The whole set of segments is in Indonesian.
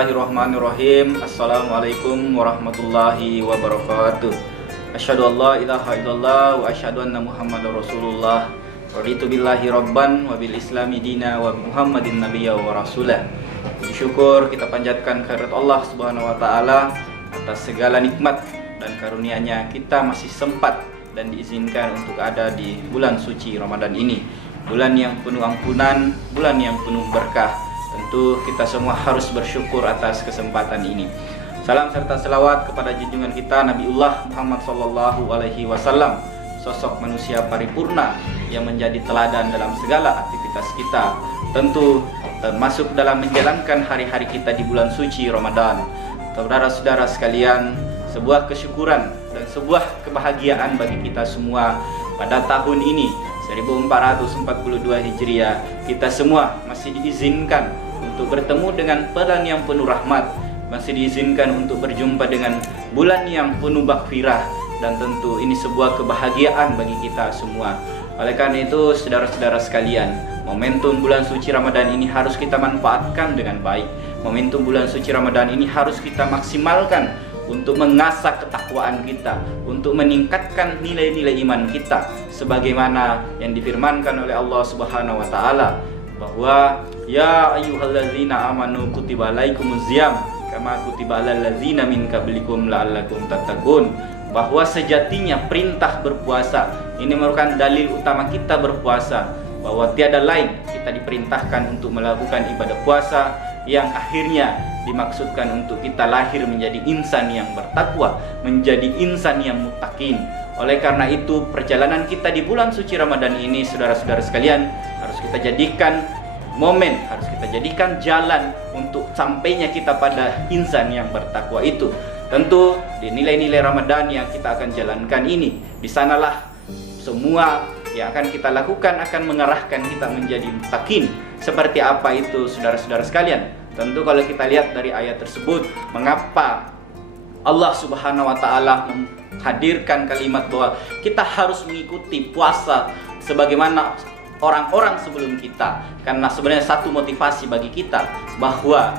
Bismillahirrahmanirrahim. Assalamualaikum warahmatullahi wabarakatuh. Asyhadu an la ilaha illallah wa asyhadu anna Muhammadar Rasulullah. Raditu billahi rabban wa bil islami dina wa bi Muhammadin nabiyya wa rasulah. Puji syukur kita panjatkan kehadirat Allah Subhanahu wa taala atas segala nikmat dan karunia-Nya kita masih sempat dan diizinkan untuk ada di bulan suci Ramadan ini. Bulan yang penuh ampunan, bulan yang penuh berkah. Tentu kita semua harus bersyukur atas kesempatan ini. Salam serta selawat kepada junjungan kita Nabiullah Muhammad SAW, sosok manusia paripurna yang menjadi teladan dalam segala aktivitas kita. Tentu termasuk dalam menjalankan hari-hari kita di bulan suci Ramadan. Saudara-saudara sekalian, sebuah kesyukuran dan sebuah kebahagiaan bagi kita semua pada tahun ini 1442 Hijriah, kita semua masih diizinkan untuk bertemu dengan bulan yang penuh rahmat, masih diizinkan untuk berjumpa dengan bulan yang penuh maghfirah, dan tentu ini sebuah kebahagiaan bagi kita semua. Oleh karena itu, saudara-saudara sekalian, momentum bulan suci Ramadan ini harus kita manfaatkan dengan baik. Momentum bulan suci Ramadan ini harus kita maksimalkan untuk mengasah ketakwaan kita, untuk meningkatkan nilai-nilai iman kita, sebagaimana yang difirmankan oleh Allah Subhanahu wa taala bahwa ya ayyuhallazina amanu kutiba alaikumus syiyam kama kutiba alal ladzina min qablikum la'allakum tattaqun, bahwa sejatinya perintah berpuasa ini merupakan dalil utama kita berpuasa, bahwa tiada lain kita diperintahkan untuk melakukan ibadah puasa yang akhirnya dimaksudkan untuk kita lahir menjadi insan yang bertakwa, menjadi insan yang muttaqin. Oleh karena itu, perjalanan kita di bulan suci Ramadan ini, saudara-saudara sekalian, harus kita jadikan momen, harus kita jadikan jalan untuk sampainya kita pada insan yang bertakwa itu. Tentu di nilai-nilai Ramadan yang kita akan jalankan ini, di sanalah semua yang akan kita lakukan akan mengarahkan kita menjadi muttaqin. Seperti apa itu, saudara-saudara sekalian? Tentu kalau kita lihat dari ayat tersebut, mengapa Allah Subhanahu wa taala menghadirkan kalimat bahwa kita harus mengikuti puasa sebagaimana orang-orang sebelum kita? Karena sebenarnya satu motivasi bagi kita bahwa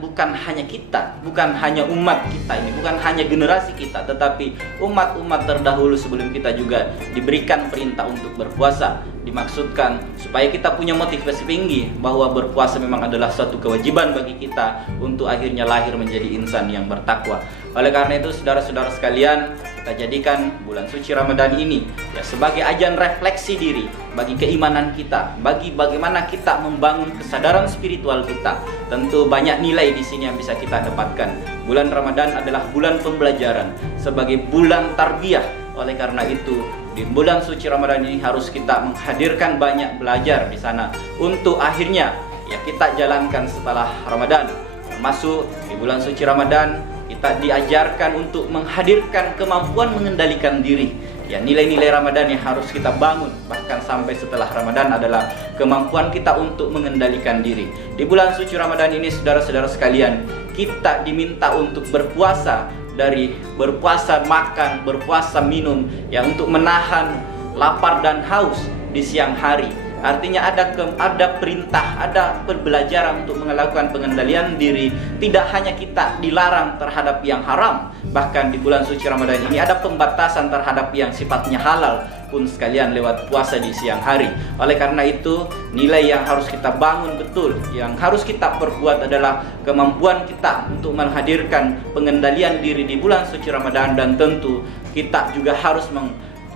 bukan hanya kita, bukan hanya umat kita ini, bukan hanya generasi kita, tetapi umat-umat terdahulu sebelum kita juga diberikan perintah untuk berpuasa. Dimaksudkan supaya kita punya motivasi tinggi bahwa berpuasa memang adalah suatu kewajiban bagi kita untuk akhirnya lahir menjadi insan yang bertakwa. Oleh karena itu, saudara-saudara sekalian, kita jadikan bulan suci Ramadan ini ya sebagai ajang refleksi diri bagi keimanan kita, bagi bagaimana kita membangun kesadaran spiritual kita. Tentu banyak nilai di sini yang bisa kita dapatkan. Bulan Ramadan adalah bulan pembelajaran, sebagai bulan tarbiyah. Oleh karena itu, di bulan suci Ramadan ini harus kita menghadirkan banyak belajar di sana untuk akhirnya ya kita jalankan setelah Ramadan. Termasuk di bulan suci Ramadan kita diajarkan untuk menghadirkan kemampuan mengendalikan diri. Ya, nilai-nilai Ramadan yang harus kita bangun bahkan sampai setelah Ramadan adalah kemampuan kita untuk mengendalikan diri. Di bulan suci Ramadan ini, saudara-saudara sekalian, kita diminta untuk berpuasa, dari berpuasa makan, berpuasa minum, ya, untuk menahan lapar dan haus di siang hari. Artinya ada perintah, ada pembelajaran untuk melakukan pengendalian diri. Tidak hanya kita dilarang terhadap yang haram, bahkan di bulan suci Ramadan ini ada pembatasan terhadap yang sifatnya halal pun sekalian lewat puasa di siang hari. Oleh karena itu, nilai yang harus kita bangun betul, yang harus kita perbuat adalah kemampuan kita untuk menghadirkan pengendalian diri di bulan suci Ramadan, dan tentu kita juga harus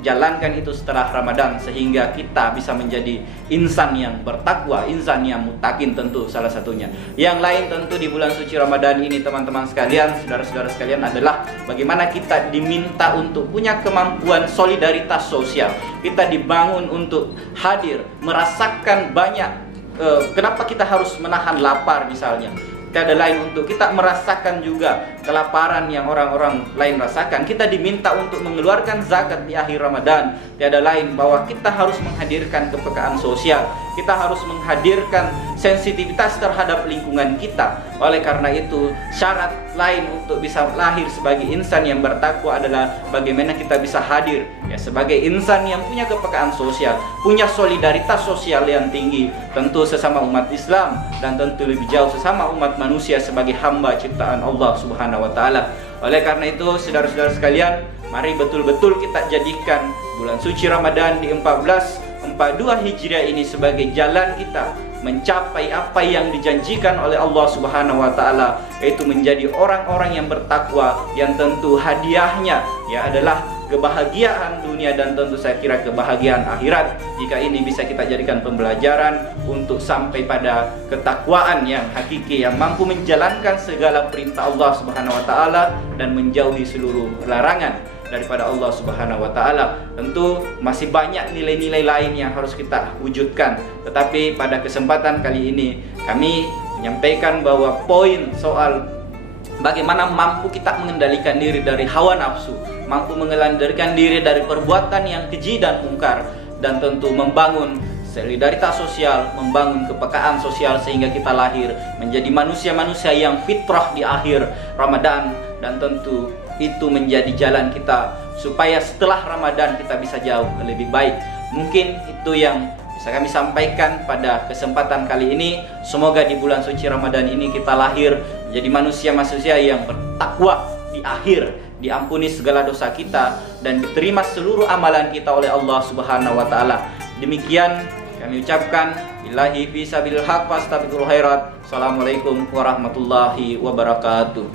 jalankan itu setelah Ramadan sehingga kita bisa menjadi insan yang bertakwa, insan yang muttaqin, tentu salah satunya. Yang lain tentu di bulan suci Ramadan ini, teman-teman sekalian, saudara-saudara sekalian, adalah bagaimana kita diminta untuk punya kemampuan solidaritas sosial. Kita dibangun untuk hadir, merasakan banyak kenapa kita harus menahan lapar misalnya. Tiada lain untuk kita merasakan juga kelaparan yang orang-orang lain rasakan. Kita diminta untuk mengeluarkan zakat di akhir Ramadan. Tiada lain bahwa kita harus menghadirkan kepekaan sosial. kita harus menghadirkan sensitivitas terhadap lingkungan kita. Oleh karena itu, syarat lain untuk bisa lahir sebagai insan yang bertakwa adalah bagaimana kita bisa hadir ya sebagai insan yang punya kepekaan sosial, punya solidaritas sosial yang tinggi, tentu sesama umat Islam dan tentu lebih jauh sesama umat manusia sebagai hamba ciptaan Allah Subhanahu wa taala. Oleh karena itu, saudara-saudara sekalian, mari betul-betul kita jadikan bulan suci Ramadan di 1442 Hijriah ini sebagai jalan kita mencapai apa yang dijanjikan oleh Allah Subhanahu wa taala, yaitu menjadi orang-orang yang bertakwa, yang tentu hadiahnya ya adalah kebahagiaan dunia dan tentu saya kira kebahagiaan akhirat. Jika ini bisa kita jadikan pembelajaran untuk sampai pada ketakwaan yang hakiki, yang mampu menjalankan segala perintah Allah Subhanahu wa taala dan menjauhi seluruh larangan daripada Allah Subhanahu wa taala. Tentu masih banyak nilai-nilai lain yang harus kita wujudkan, tetapi pada kesempatan kali ini kami menyampaikan bahwa poin soal bagaimana mampu kita mengendalikan diri dari hawa nafsu, mampu mengendalikan diri dari perbuatan yang keji dan mungkar, dan tentu membangun solidaritas sosial, membangun kepekaan sosial sehingga kita lahir menjadi manusia-manusia yang fitrah di akhir Ramadan, dan tentu itu menjadi jalan kita supaya setelah Ramadan kita bisa jauh lebih baik. Mungkin itu yang bisa kami sampaikan pada kesempatan kali ini. Semoga di bulan suci Ramadan ini kita lahir menjadi manusia-manusia yang bertakwa di akhir, diampuni segala dosa kita dan diterima seluruh amalan kita oleh Allah Subhanahu wa taala. Demikian kami ucapkan billahi fi sabilil haq fastabiqul khairat. Assalamualaikum warahmatullahi wabarakatuh.